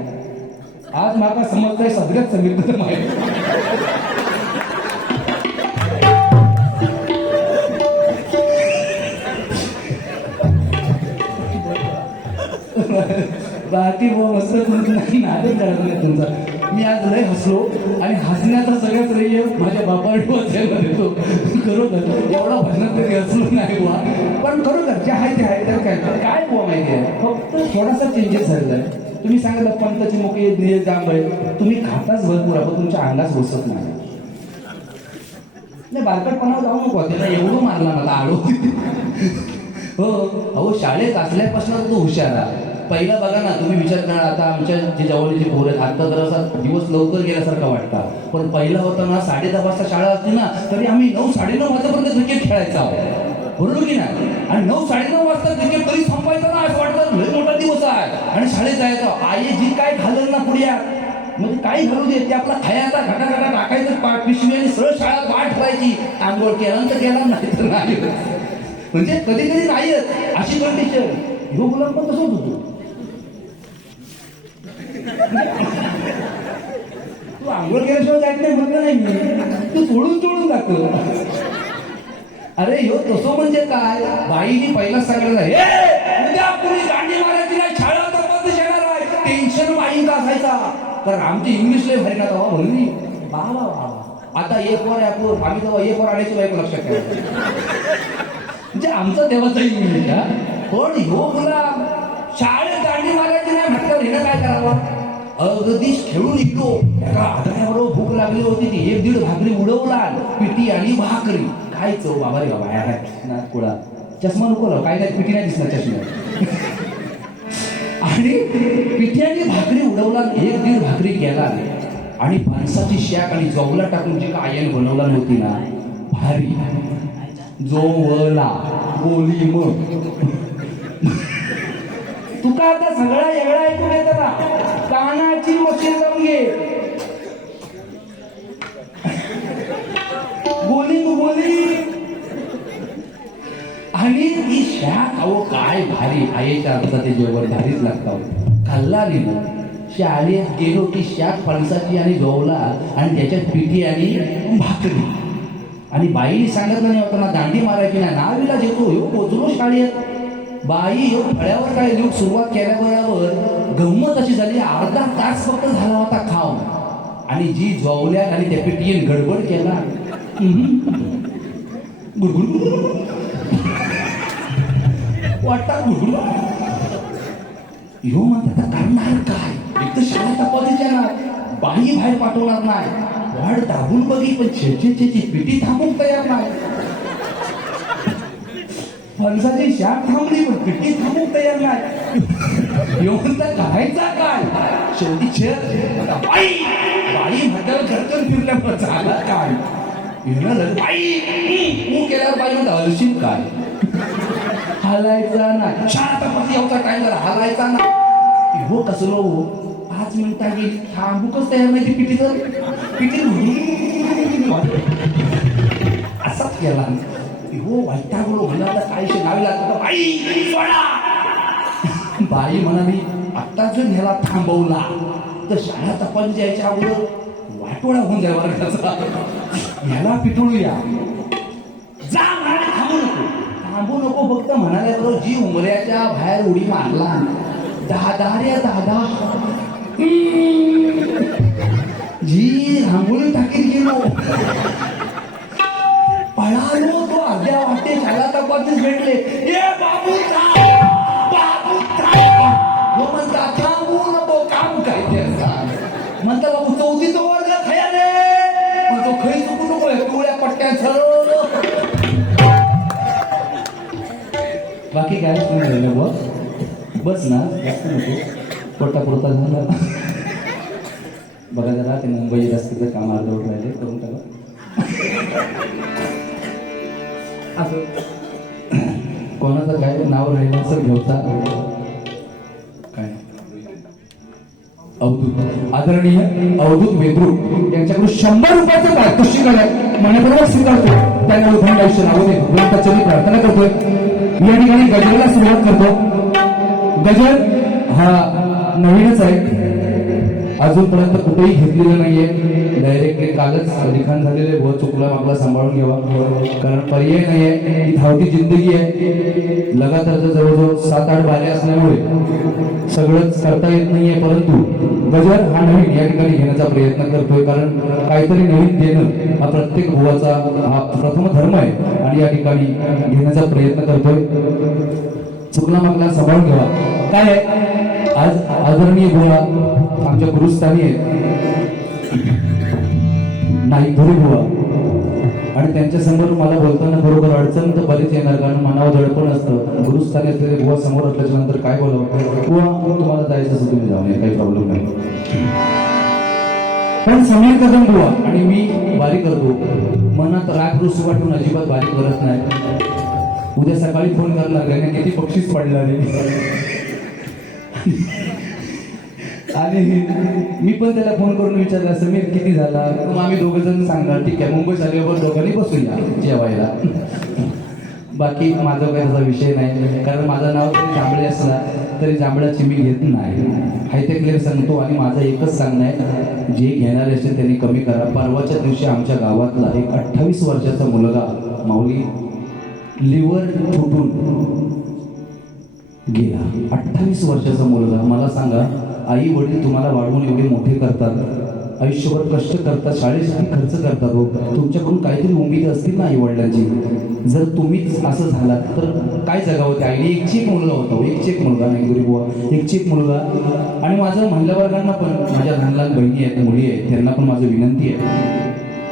आज माका समजतंय सदऱ्यात समीर कदम आहे. बाकी मस्त नादच करत नाही तुमचा. मी आज लय हसलो आणि हसण्याचा सगळ्यात श्रेय माझ्या बापाला देतो. खरोखर एवढा भजनात तरी हसलो नाही बुवा, पण खरोखर जे आहे ते आहे. तर काय बुवा माहिती आहे, फक्त थोडासा चेंजेस झालेला आहे. तुम्ही सांगितलं पंताची मुखी जांभळे, तुम्ही खाताच भरपूर आपण तुमच्या अंगास बसत नाही. बालकटपणावर जाऊ नको, त्याला एवढं मारला मला आडो. हो अहो, शाळेत असल्यापासून तो हुशार आहे. पहिला बघा ना, तुम्ही विचार करा, आता आमच्या जे जवळचे पोरं आहेत, आता जर असा दिवस लवकर गेल्यासारखा वाटता, पण पहिला होता ना 10:30 वाजता शाळा असते ना, तरी आम्ही 9-9:30 वाजेपर्यंत क्रिकेट खेळायचा आहोत, बरोबर की नाही. आणि 9-9:30 वाजता क्रिकेट तरी संपायचं ना, असं वाटतं लय मोठा दिवस आहे. आणि शाळेत जायचं, आई जी काय घालल ना पुढ्या, म्हणजे काही घालू दे, ते आपला खायचा घाटा टाकायचं पिशवी आणि सरळ शाळा वाट ठेवायची. आंघोळ केल्यानंतर गेला नाही तर नाही, म्हणजे कधी कधी नाहीच अशी कंडिशन. ह्यो गुलाम पण तसंच होतो. तू आंघोळ केल्याशिवाय जायचं नाही म्हटलं नाही मी, तू सोडून जातो. अरे ह्यो तसं म्हणजे काय, बाईनी पहिलाच सांगितलं हे उद्या कुणी दांडी मारायची नाही, शाळा तर बंद येणार आहे. टेन्शन बाईंचा असायचा, कारण आमची इंग्लिश लय भारी ना तेव्हा म्हणून बाबा. आता एक वर आपण आम्ही तेव्हा एक वर आणायची बाईक लक्षात ठेवा, म्हणजे आमचं तेव्हाच इंग्लिश. पण ह्यो गुलाम शाळेत दांडी मारायची नाही म्हटल्यावर हिनं काय करावं, अगदीच खेळून निघलो. एका आधाराबरोबर भूक लागली होती, ती 1-1.5 भाकरी उडवला, पिठी आणि भाकरी. काय चव बाबा रे बाबा, नागपुडा चष्मा नको लाव, काय नाही पिठी नाही दिसणार चष्मा. आणि पिठी आणि भाकरी उडवला, 1-1.5 भाकरी केला आणि फणसाची शाक आणि जवला टाकून जी काय आयन बनवला नव्हती ना, भारी जोवला बोली. मग तुका आता सगळा वेगळा ऐकून येतं ना, कानाची मशीन लावून घे. बोली आणि ती शाक, अहो काय भारी. आईच्या हातचं ते जेवण भारीच लागतं. खाल्ला नाही ना, शाळेत गेलो की शाक फणसाची आणि गवला आणि त्याच्यात पिठी आणि भाकरी. आणि बाईने सांगितलं नाही होतं ना दांडी मारायची नाही, नावीला जेतो ह्यो पोचलो शाळेत. बाई ह्यो फळ्यावर काय देऊन सुरुवात केल्याबरोबर गंमत अशी झाली, अर्धा तास फक्त झाला होता खाऊन. आणि जी जवल्या आणि त्या पिठीने गडबड केला, वाटतात ह्यो म्हणतात करणार काय, एक तर शाळा तपासायच्या ना, बाई बाहेर पाठवणार नाही. वाढ दाबून बघी, पण छेची पिठी थांबून तयार नाही. फणसाची शाक थांबली, पण पिठी थांबून तयार नाही. येऊन तर करायचा काय, शेवटी छेद बाई बाई म्हातारा घरकन फिरल्यामुळे झाला काय. बाई तू केल्यावर बाई म्हणता हलशील काय, हलायचा ना. शाळा तपास एवढा टाइम झाला, हलायचा ना. हो कसलो 5 मिनिटं गेली, थांबूकच तयार नाही. ती पिठी तर पिठी असाच केला. हो वैतागलो, म्हणाला काय नावी लागतं बाई सोडा. बाई म्हणाली आत्ता जर ह्याला थांबवला तर शाळा तपास जायच्या अगोदर वाटोळा होऊन जाय वर्गाचा. ह्याला पिटळूया. जा म्हणाले थांबू नको फक्त म्हणाल्याबरोबर जी उमऱ्याच्या बाहेर उडी मारला दादा रे दादा, जी रांगोळी टाकीत गेलो, पळालो तो अर्ध्या वाटे झाला तपासच भेटले. ए बाबू बाबू म्हणता थांबू नको, काम काय त्याचा म्हणता बाबू 34 वर्ग खया रे, पण तो खरी चुकू नको पिवळ्या पट्ट्या सरळ. बाकी काय झालं बस ना, जास्त नको, पोटा पुरता झाला. बघा जरा ते मुंबई रस्त्याचं काम अर्धवट राहिले, करून टाका. कोणाचं काय नाव राहिलं असं घेऊता काय, अवधूत, आदरणीय अवधूत वेद्रू यांच्याकडून 100 रुपयाचं पारितोषिक आलंय, मनपूर्वक स्वीकारतो. त्यांना उद्या आयुष्य लावू दे, भगवंताची मी प्रार्थना करतोय. या ठिकाणी गजलला सुरुवात करतो. गजल हा नवीनच आहे, अजूनपर्यंत कुठेही घेतलेलं नाहीये. डायरेक्टली कालच लिखाण झालेले व चुकला आपला सांभाळून घ्यावा, कारण पर्याय नाहीये. ही धावती जिंदगी आहे. लगातार जवळजवळ 7-8 बाले असल्यामुळे सगळंच करता येत नाहीये, परंतु गजल हा नवीन या ठिकाणी घेण्याचा प्रयत्न करतोय, कारण काहीतरी नवीन देणं हा प्रत्येक बुवाचा हा प्रथम धर्म आहे आणि या ठिकाणी घेण्याचा प्रयत्न करतोय. चुकला मागला सांभाळून घ्यावा. काय आहे आज आदरणीय बुवा आमच्या गुरुस्थानी आहेत, नाईक धुरी बुवा, आणि त्यांच्या समोर मला बोलताना बरोबर अडचण तर बरीच येणार, कारण मनावर दडपण असतं. गुरुस्थानी असलेले बुवा समोर असल्याच्या नंतर काय बोलावं, बुवा तुम्हाला जायचं असं तुम्ही जाऊन, काही प्रॉब्लेम नाही. पण समीर कदम बुवा आणि मी बारी करतो, मनात राग रुसू वाटून अजिबात बारी करत नाही. उद्या सकाळी फोन करणार त्याने किती बक्षीस पडला रे, आणि मी पण त्याला फोन करून विचारला समीर किती झाला, मग आम्ही दोघं जण सांगणार ठीक आहे, मुंबई आल्यावर दोघांनी बसूया जेवायला. बाकी माझा काही त्याचा विषय नाही, कारण माझं नाव जरी जांभळे असला तरी जांभळाची मी घेत नाही, हाय ते क्लिअर सांगतो. आणि माझं एकच सांगणं आहे, जे घेणारे असेल त्यांनी कमी करा. परवाच्या दिवशी आमच्या गावातला एक 28 वर्षाचा मुलगा माऊली लिव्हर फुटून गेला. 28 वर्षाचा मुलगा. मला सांगा, आई वडील तुम्हाला वाढवून एवढे मोठे करतात, आयुष्यभर कष्ट करतात, शाळेसाठी खर्च करतात, हो तुमच्याकडून काहीतरी उमेद असतील ना आई वडिलांची. जर तुम्हीच असं झालात तर काय जगावं त्या आईने. एकची एक मुलगा होता, एकची एक मुलगा नाही गरीब बुवा, एकची एक मुलगा. आणि माझं महिला वर्गांना पण, माझ्या लहान लहान बहिणी आहेत, मुली आहेत, त्यांना पण माझं विनंती आहे,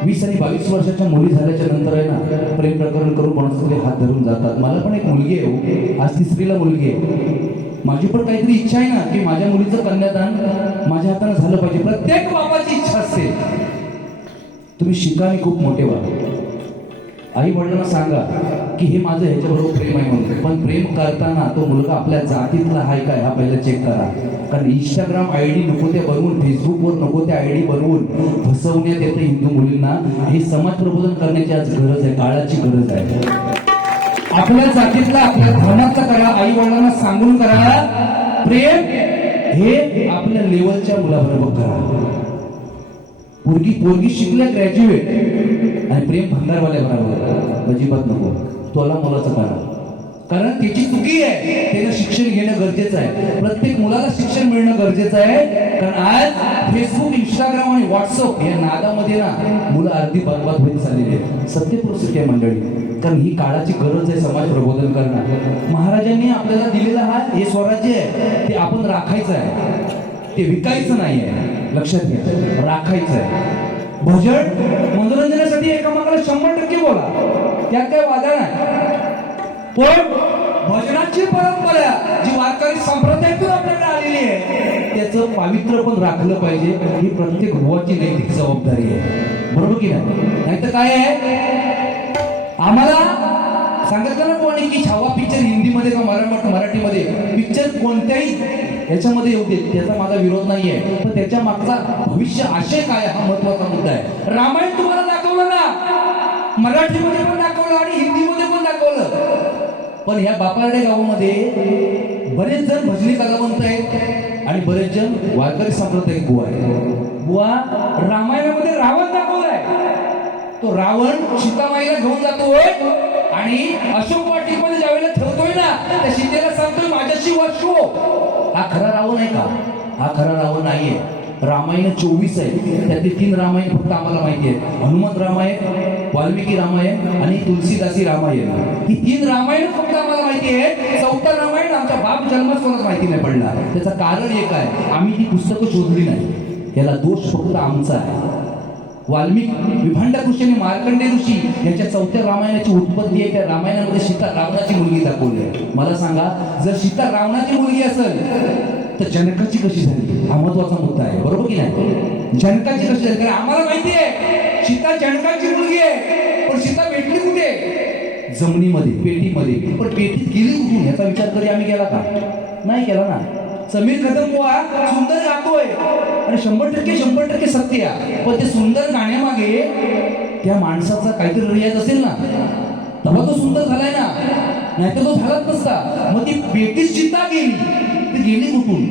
20 आणि 22 वर्षाच्या मुली झाल्याच्या नंतर आहे ना, प्रेम प्रकरण करून कोणाचा तरी हात धरून जातात. मला पण एक मुलगी आहे, आज 3रीला मुलगी आहे. माझी पण काहीतरी इच्छा आहे ना की माझ्या मुलीचं कन्यादान माझ्या हाताने झालं पाहिजे. प्रत्येक बाबाची इच्छा असते. तुम्ही शिका आणि खूप मोठे व्हा. आई वडिलांना सांगा की हे माझं ह्याच्याबरोबर प्रेम आहे म्हणून, पण प्रेम करताना तो मुलगा आपल्या जातीतला आहे काय हा पहिला चेक करा. कारण इंस्टाग्राम ID नको ते बनवून, फेसबुकवर नको ते ID बनवून फसवण्यात येतं हिंदू मुलींना. हे समाज प्रबोधन करण्याची आज गरज आहे, काळाची गरज आहे. आपल्या जातीतला, आपल्या धर्माचा करा, आई वडिलांना सांगून करा. प्रेम हे आपल्या लेवलच्या मुलाबरोबर करा. पोरगी शिकल्या ग्रॅज्युएट आणि प्रेम भंगारवाल्या बरोबर अजिबात नको. तोला मुलाचं करा, कारण त्याची चुकी आहे. त्याला शिक्षण घेणं गरजेचं आहे. प्रत्येक मुलाला शिक्षण मिळणं गरजेचं आहे. कारण आज फेसबुक, इंस्टाग्राम आणि व्हॉट्सअप या नादामध्ये ना मुलं अर्धी बरबाद होत चाललेली आहे. सत्य परिस्थिती आहे मंडळी, कारण ही काळाची गरज आहे समाज प्रबोधन करणं. महाराजांनी आपल्याला दिलेलं हा हे स्वराज्य आहे, ते आपण राखायचं आहे, ते विकायचं नाही आहे. लक्षात घ्या, राखायचं आहे. भजन मनोरंजनासाठी एकामेकाला 100% बोला, त्यात काय वादा नाही. पण भजनाची परंपरा जी वारकरी संप्रदायातून आपल्याला आलेली आहे त्याचं पावित्र्य पण राखलं पाहिजे. ही प्रत्येक बुवाची नैतिक जबाबदारी आहे, बरोबर की नाही? नाहीतर काय आहे, आम्हाला सांगितलं ना कोणी की छावा पिक्चर हिंदीमध्ये का मराठीमध्ये पिक्चर कोणत्याही याच्यामध्ये येऊ देत, त्याचा माझा विरोध नाहीये, पण त्याच्या मागचा भविष्य आशय काय हा महत्वाचा मुद्दा आहे. रामायण तुम्हाला दाखवलं ना, मराठीमध्ये पण दाखवलं आणि हिंदीमध्ये पण दाखवलं. पण ह्या बापारडे गावामध्ये बरेच जण भजनी कलावंत आहेत आणि बरेच जण वारकरी संप्रदायिक बुवा आहेत. बुवा रामायणामध्ये रावण दाखवलाय, तो रावण सीतामाईला घेऊन जातोय आणि अशोक वाटिकेमध्ये ज्यावेळेला ठेवतोय बसतोय ना त्या सीतेला सांगतोय माझ्याशी वाचो. हा खरा रावण आहे का? हा खरा रावण नाहीये. रामायण 24 आहे, त्यातले 3 रामायण फक्त आम्हाला माहिती आहेत. हनुमंत रामायण, वाल्मिकी रामायण आणि तुलसीदासी रामायण. ही 3 रामायण फक्त आम्हाला माहिती आहे. 4थं रामायण आमच्या बाप जन्मात कोणाच माहिती नाही पडला. त्याचं कारण एक आहे, आम्ही ती पुस्तकं शोधली नाही. याला दोष फक्त आमचा आहे. वाल्मिकी विभांडक ऋषी आणि मार्कंडे ऋषी यांच्या 4थ्या रामायणाची उत्पत्ती आहे. त्या रामायणामध्ये सीता रावणाची मुलगी दाखवली आहे. मला सांगा, जर सीता रावणाची मुलगी असेल तर जनकाची कशी झाली? हा महत्वाचा मुद्दा आहे, बरोबर की नाही? जनकाची कशी झाली? कारण आम्हाला माहिती आहे सीता जनकाची मुलगी आहे, पण सीता भेटली कुठे? जमिनीमध्ये, पेटीमध्ये. पण पेटीत गेली कुठून याचा विचार कधी आम्ही केला का? नाही केला ना. समीर कदम बुवा सुंदर गातोय आणि 100% सत्य आहे, पण ते सुंदर गाण्यामागे त्या माणसाचा काहीतरी रियाज असेल ना, तेव्हा तो सुंदर झालाय ना, नाहीतर तो झालाच नसता. मग ती पेटीत सीता गेली, ती गेली कुठून?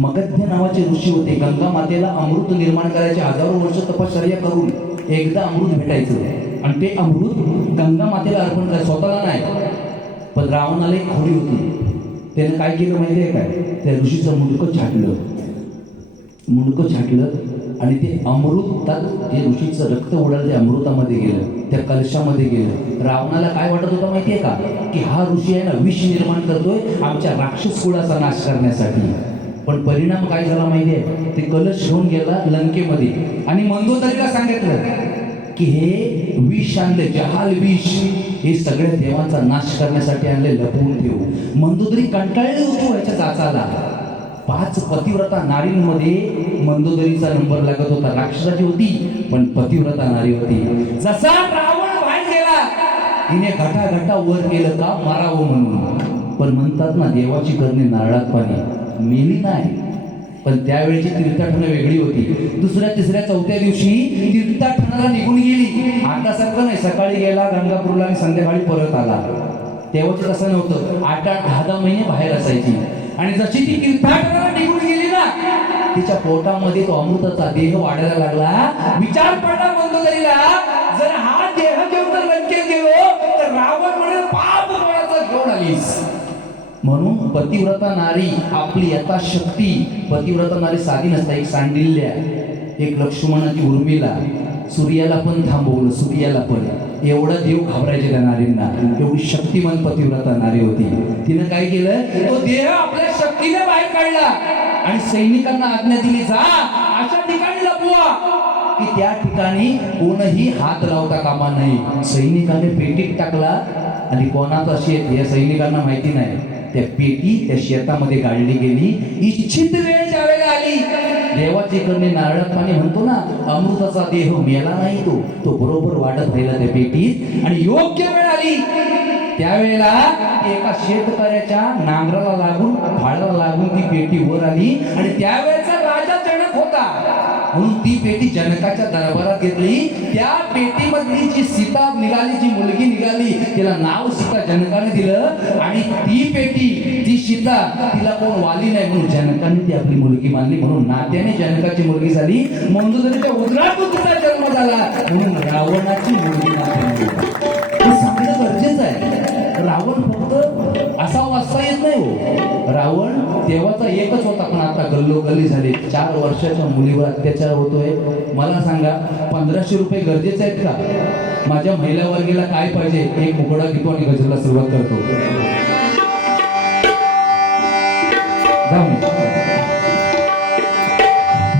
मगध्य नावाचे ऋषी होते. गंगा मातेला अमृत निर्माण करायचे 1000 वर्ष तपश्चर्या करून एकदा अमृत भेटायचं आणि ते अमृत गंगा मातेला अर्पण करायचं, स्वतःला नाही. पण रावणाला एक खोडी होती. त्याने काय केलं माहिती आहे काय? त्या ऋषीचं मुंडकं छाटलं आणि ते अमृतात जे ऋषीचं रक्त उडालं ते अमृतामध्ये गेलं, त्या कलशामध्ये गेलं. रावणाला काय वाटत होतं माहिती आहे का? की हा ऋषी आहे ना विष निर्माण करतोय आमच्या राक्षस कुळाचा नाश करण्यासाठी. पण परिणाम काय झाला माहिती आहे? ते कलश घेऊन गेला लंकेमध्ये आणि मंदोदरीला सांगितलं की हे विष आणले, जहाल विष, हे सगळ्या देवांचा नाश करण्यासाठी आणले, लपवून ठेवू. मंदोदरी कंटाळली होती याच्या जाचाला. 5 पतिव्रता नारींमध्ये मंदोदरीचा नंबर लागत होता. राक्षसाची होती पण पतिव्रता नारी होती. जसा रावण बाहेर गेला तिने घटा वर केलं का मारावं म्हणून. पण म्हणतात ना देवाची करणे नारळात पाणी. मेली नाही, पण त्यावेळेची तीर्थाटनं वेगळी होती. 2ऱ्या 3ऱ्या 4थ्या दिवशी तीर्थाटनाला निघून गेली. आता सारखं नाही, सकाळी गेला गंगापूरला आणि संध्याकाळी परत आला. तेव्हाच तसं नव्हतं. 8-10 महिने बाहेर असायची. आणि जशी ती तीर्थाटनाला निघून गेली ना, तिच्या पोटामध्ये तो अमृताचा देह वाढायला लागला. विचार पडला मंदोदरीला, जर हा देह घेऊन जर लंकेत गेलो तर रावण म्हणेल पाप कोणाचा घेऊन आलीस. म्हणून पतिव्रता नारी आपली यथाशक्ती, पतिव्रता नारी साधी नसता. एक सांडिल्य, एक लक्ष्मणाची उर्मिला, सूर्याला पण थांबवलं, सूर्याला पण. एवढा देव घाबरायचे त्या नारींना, एवढी शक्तिमान पतिव्रता नारी होती. तिनं काय केलं? तो देह आपल्या शक्तीने बाहेर काढला आणि सैनिकांना आज्ञा दिली, जा अशा ठिकाणी लपवा की त्या ठिकाणी कोणही हात लावता कामा नये. सैनिकांनी पेटीत टाकला आणि कोणाचा शेत हे सैनिकांना माहिती नाही. त्या पेटी त्या शेतामध्ये गाडली गेली. इच्छित वेळ ज्यावेळेला आली, देवाची करणे नारळात पाणी म्हणतो ना, अमृताचा देह मेला नाही, तो बरोबर वाढत राहिला त्या पेटीत. आणि योग्य वेळ आली त्यावेळेला एका शेतकऱ्याच्या नांगराला लागून, फाळाला लागून ती पेटी वर आली. आणि त्यावेळेचा राजा जनक होता म्हणून ती पेटी जनकाच्या दरबारात घेतली. त्या पेटीमधली जी सीता निघाली, जी मुलगी निघाली, तिला नाव सीता जनकाने दिलं. आणि ती पेटी, ती सीता, तिला कोण वाली नाही म्हणून जनकाने ती आपली मुलगी मानली. म्हणून नात्याने जनकाची मुलगी झाली. मंदोदरीच्या उदरातून तिचा जन्म झाला म्हणून रावणाची मुलगी हे सांगणं गरजेचं आहे. रावण फक्त असा वाचता येत नाही हो. रावण तेव्हाचा एकच होता, पण आता गल्लोगल्ली झाली. 4 वर्षाच्या मुलीवर अत्याचार होतोय. मला सांगा 1500 रुपये गरजेचे आहेत का? माझ्या महिला वर्गीला काय पाहिजे? एक मुकडा घेतो आणि गझलला सुरुवात करतो.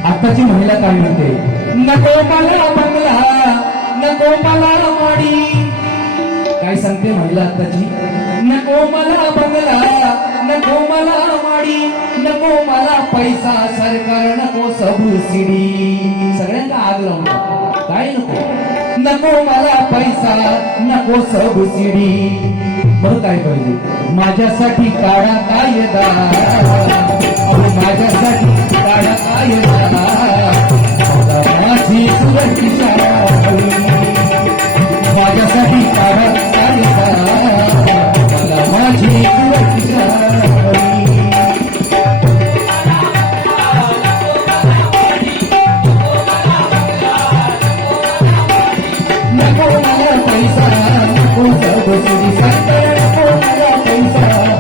आताची महिला काय म्हणते? नको मला बंगला, नको मला माडी. काय सांगते महिला आताची? नको मला बंगला, नको मला माडी, नको मला पैसा सरकार, नको सबसिडी. सगळ्यांना आग लावणार. काय नको? नको मला पैसा, नको सबसिडी. बरं काय पाहिजे? माझ्यासाठी काढा कायदा, माझ्यासाठी काढा कायदा, माझी सुरक्षिता, माझ्यासाठी काढा कायदा, माझी सुरक्षिता. नको मला पैसा, नको सबसिडी, नको मला पैसा,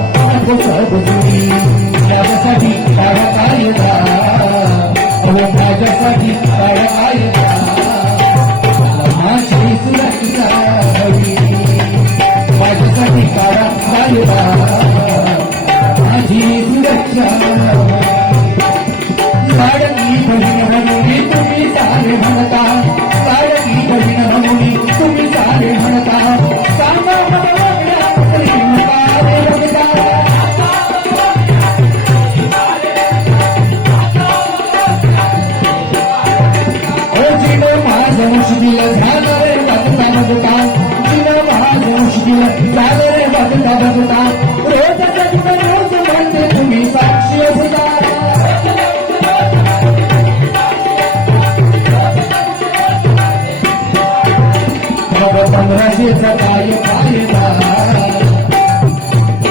कायदा माझी सुरक्षा लाडकी बहीण म्हणून तुम्ही सारे म्हणता लाडकी बहीण म्हणून तुम्ही सारे म्हणता सांगा मला वागण्या प्रेम कारे बघता माझं मुश्किल झालं रे बघता बघता जिनं माझं मुश्किल झालं रे बघता बघता रोज रोज म्हणते तुम्ही साक्षी असता 1500चा काय फायदा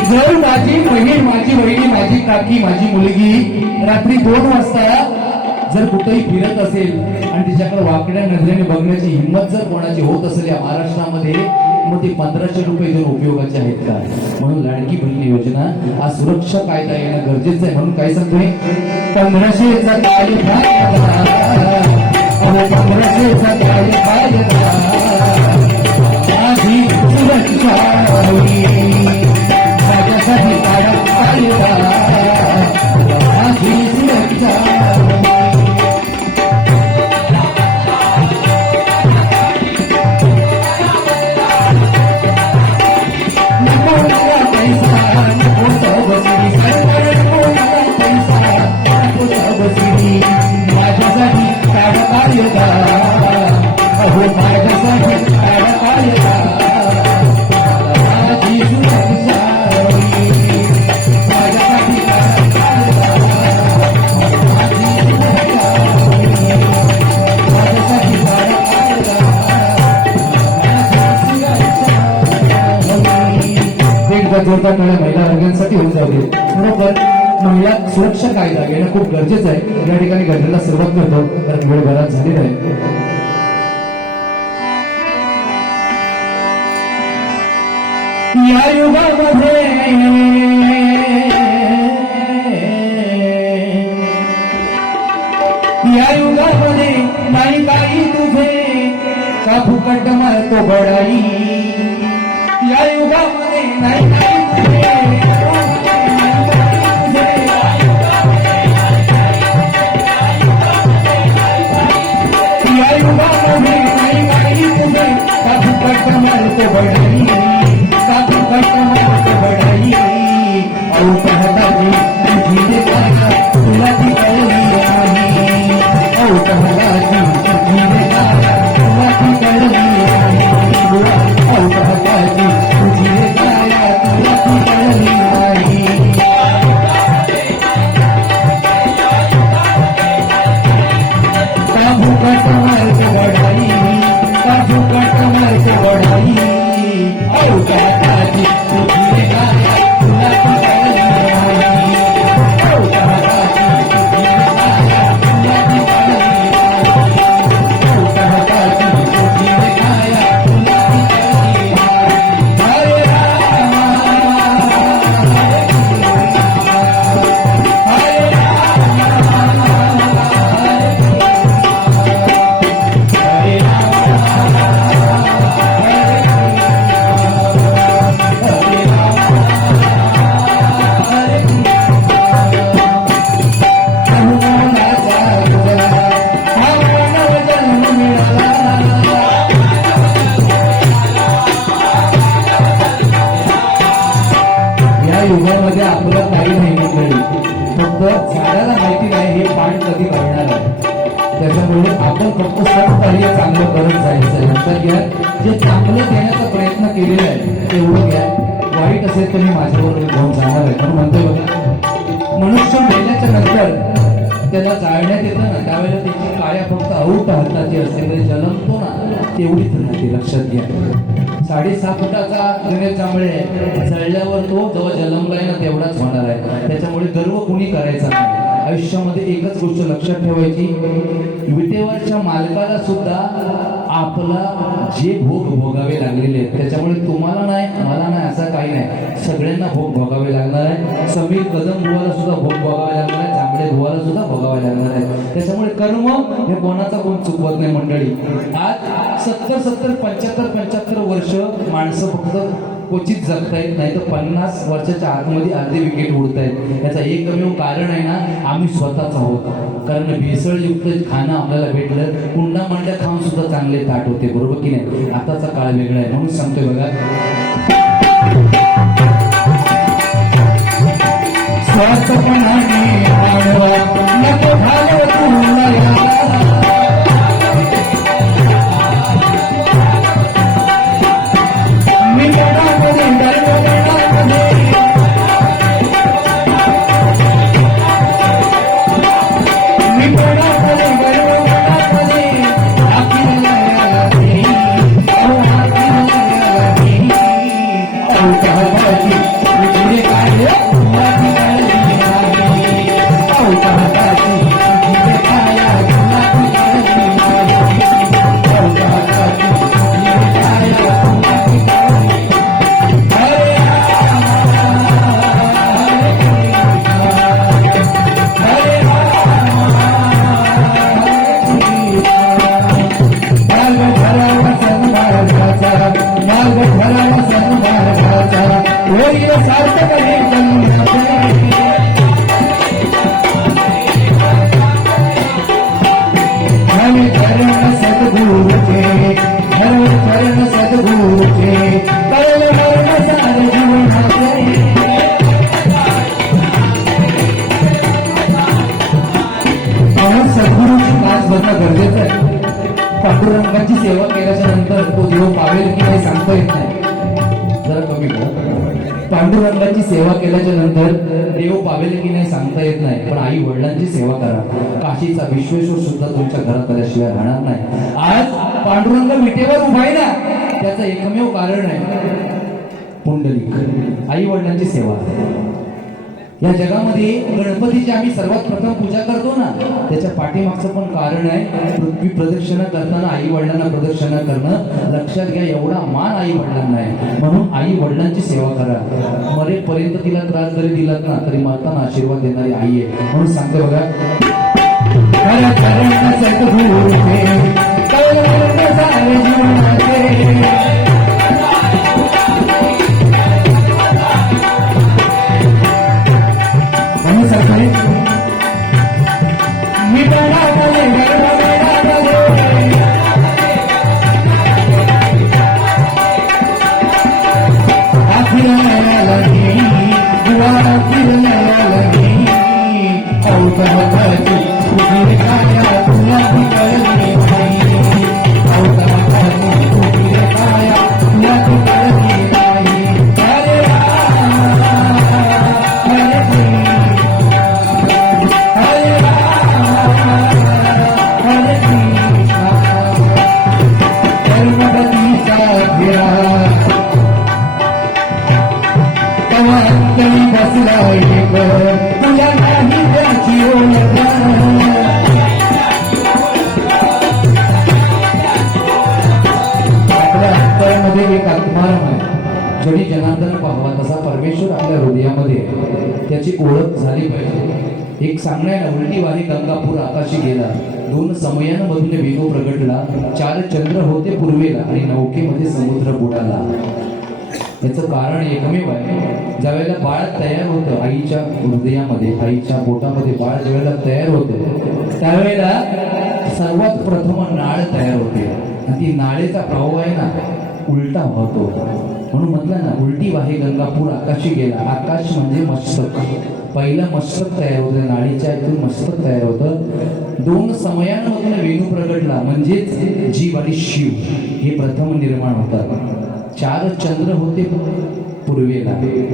जर माझी बहीण माझी वहिनी माझी काकी माझी मुलगी रात्री 2 वाजता जर कुठेही फिरत असेल आणि तिच्याकडे वाकड्या नजरेने बघण्याची हिंमत जर कोणाची होत असेल या महाराष्ट्रामध्ये मग ते 1500 रुपये देऊन उपयोगाचे आहेत का म्हणून लाडकी बहीण योजना हा सुरक्षा कायदा येणं गरजेचं आहे म्हणून काय सांगतोय 1500चा काय फायदा 1500चा काय फायदा माझी सुरक्षा माझ्यासाठी काढा कायदा माझी सुरक्षा माझ्यासाठी काढा कायदा अहो माझ्यासाठी काढा कायदा माझी सुरक्षा माझ्यासाठी काढा कायदा माझी सुरक्षा माझ्यासाठी काढा कायदा एकदा जोरदार टाळ्या महिला वर्गांसाठी होऊन जाऊ दे बरोबर महिला सुरक्षा कायदा घेणं खूप गरजेचं आहे या ठिकाणी घटनेला सुरुवात करतो कारण वेळ बराच झालेला आहे या युगामध्ये नाही काही तुझे का फुकट मारतो बडाई या युगामध्ये नाही काही तुझे या युगामध्ये नाही काही तुझे का फुकट मारतो बडाई का फुकट मारतो बडाई औ कहताजी तुझी काका तुला ती कळली नाही औ कहताजी तुझी काका तुला ती कळली नाही औ कहताजी तुझी काका तुला ती कळली नाही का फुकट मारतो बडाई का फुकट मारतो बडाई औ कहताजी तुझी काका तुला ती कळली नाही औ कहताजी तुझी काका तुला ती कळली नाही औ कहताजी तुझी काका तुला ती कळली नाही हरे राम हरे या युगामध्ये आपलं काही नाही मंडळी फक्त झाडाला माहिती नाही हे पान कधी भरणार आहे त्याच्यामुळे आपण फक्त सर्व कार्य चांगलं करत जायचं लक्षात घ्या जे चांगलं देण्याचा प्रयत्न केलेला आहे तेवढं घ्या वाईट असेल तर मी माझ्याबरोबर घेऊन जाणार आहे म्हणून म्हणतोय बघा मनुष्य मेल्याच्या नंतर त्याला जाळण्यात येतं ना त्यावेळेला त्याची काया फक्त औट हाताची असते तरी जन्मतो ना तेवढीच राहते लक्षात घ्या 6.5 फुटाचा गणेश जांभळे जळल्यावर तो जेव्हा जन्मलाय ना तेवढाच होणार आहे त्याच्यामुळे गर्व कुणी करायचा नाही आयुष्यामध्ये एकच गोष्ट लक्षात ठेवायची विटेवरच्या मालकाला सुद्धा आपला जे भोग भोगावे लागलेले आहेत त्याच्यामुळे तुम्हाला नाही मला नाही असं काही नाही सगळ्यांना भोग भोगावे लागणार आहे समीर कदम बुवाला सुद्धा भोग भोगावे लागणार आहे जांभळे बुवाला सुद्धा भोगावे लागणार आहे त्याच्यामुळे कर्म हे कोणाचा कोण चुकवत नाही मंडळी आज 70 75 वर्ष माणसं फक्त क्वचित जगता येत नाही तर 50 वर्षाच्या आतमध्ये अर्धे विकेट उडत आहेत. याचं एकमेव कारण आहे ना, आम्ही स्वतःच आहोत. कारण भेसळयुक्त खाणं आपल्याला भेटलं, कुंडा मांड्या खाऊन सुद्धा चांगले ताट होते, बरोबर की नाही. आताचा काळ वेगळा आहे म्हणून सांगतोय बघा. स्वार्थपणाने आडवा नको घालू तुला. पांडुरंगाची सेवा केल्याच्या नंतर तो देव पावेल की नाही सांगता येत नाही. जरा कमी बोल. पांडुरंगाची सेवा केल्याच्या नंतर देव पावेल की नाही सांगता येत नाही, पण आई वडिलांची सेवा करा. काशीचा विश्वेश्वर सुद्धा तुमच्या घरात आल्याशिवाय राहणार नाही. आज पांडुरंग विटेवर उभा आहे ना, त्याचं एकमेव कारण आहे पुंडलिक, आई वडिलांची सेवा. या जगामध्ये गणपतीची आम्ही सर्वात प्रथम पूजा करतो ना, त्याच्या पाठीमागचं पण कारण आहे. पृथ्वी प्रदक्षिणा करताना आई वडिलांना प्रदक्षिणा करणं. लक्षात घ्या, एवढा मान आई वडिलांना आहे, म्हणून आई वडिलांची सेवा करा. मरेपर्यंत तिला त्रास जरी दिलात ना तरी मातांना आशीर्वाद देणारी आई आहे. म्हणून सांगते बघा, जडी जनार्दन पाहावा तसा परमेश्वर आपल्या हृदयामध्ये, त्याची ओळख झाली पाहिजे. एक सांगण्याला उलटी वाही गंगापूर आकाशी गेला, 2 समयांमधून वेगो प्रगटला, 4 चंद्र होते पूर्वेला आणि नौकेमध्ये समुद्र बुडाला. याचं कारण एकमेव आहे. ज्यावेळेला बाळ तयार होतं आईच्या हृदयामध्ये, आईच्या पोटामध्ये बाळ ज्यावेळेला तयार होतं त्यावेळेला सर्वात प्रथम नाळ तयार होते, आणि ती नाळेचा प्रवाह आहे ना उलटा वाहतो. म्हणून म्हटलं ना, उलटी वाहे गंगापूर आकाशी गेला. आकाश म्हणजे मस्तक, पहिलं मस्तक तयार होतं, नाळीच्या इथून मस्तक तयार होतं. 2 समयांमधून वेणू प्रगटला, म्हणजेच जीव आणि शिव हे प्रथम निर्माण होतात. 4 चंद्र होते पूर्वेला.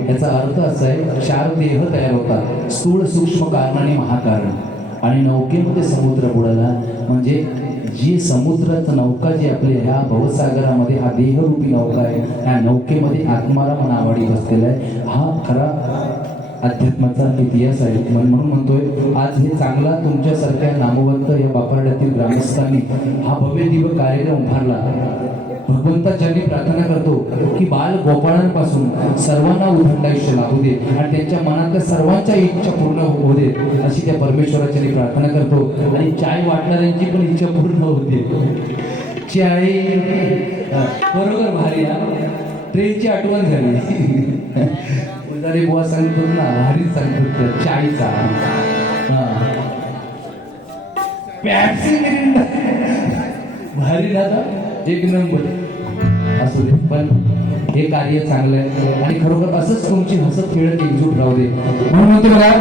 याचा अर्थ असा आहे, 4 देह तयार होतात, स्थूल सूक्ष्म कारण आणि महाकारण. आणि नौकेमध्ये समुद्र बुडाला, म्हणजे जी समुद्राचं नौका जी आपली ह्या भवसागरामध्ये हा देहरूपी नौका आहे, ह्या नौकेमध्ये आत्माराम नावाडी बसलेला आहे. हा खरा अध्यात्माचा इतिहास आहे. म्हणून म्हणतोय, आज हे चांगला तुमच्यासारख्या नामवंत या बापारड्यातील ग्रामस्थांनी हा भव्य दिव्य कार्यक्रम उभारला. भगवंताच्यांनी प्रार्थना करतो की बाल गोपाळांपासून सर्वांना उदंड आयुष्य लाभू दे आणि त्यांच्या मनातल्या सर्वांच्या इच्छा पूर्ण होऊ दे, अशी त्या परमेश्वराची प्रार्थना करतो. आणि चाय वाटणाऱ्यांची पण इच्छा पूर्ण होते. चाय बरोबर भारी. ट्रेनची आठवण झाली. उजारी बुवा सांगतो ना, भारीच सांगतो चायचा. पॅप्सी मिरिंडा भारी दादा, एक नंबर. असू दे, पण हे कार्य चांगलं आहे आणि खरोखर असंच तुमची हसत खेळत एकजूट राहू दे म्हणून म्हणतो बघा.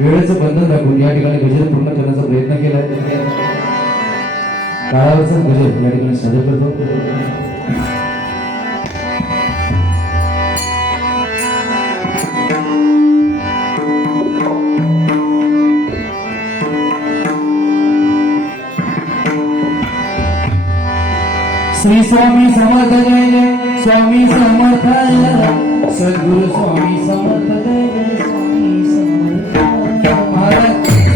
वेळेचं बंधन दाखवून या ठिकाणी गजर पूर्ण करण्याचा प्रयत्न केलाय. काळावरचा गजर या ठिकाणी सादर करतो. श्री स्वामी समर्थ जय जय, स्वामी समर्थ, सद्गुरु स्वामी समर्थ.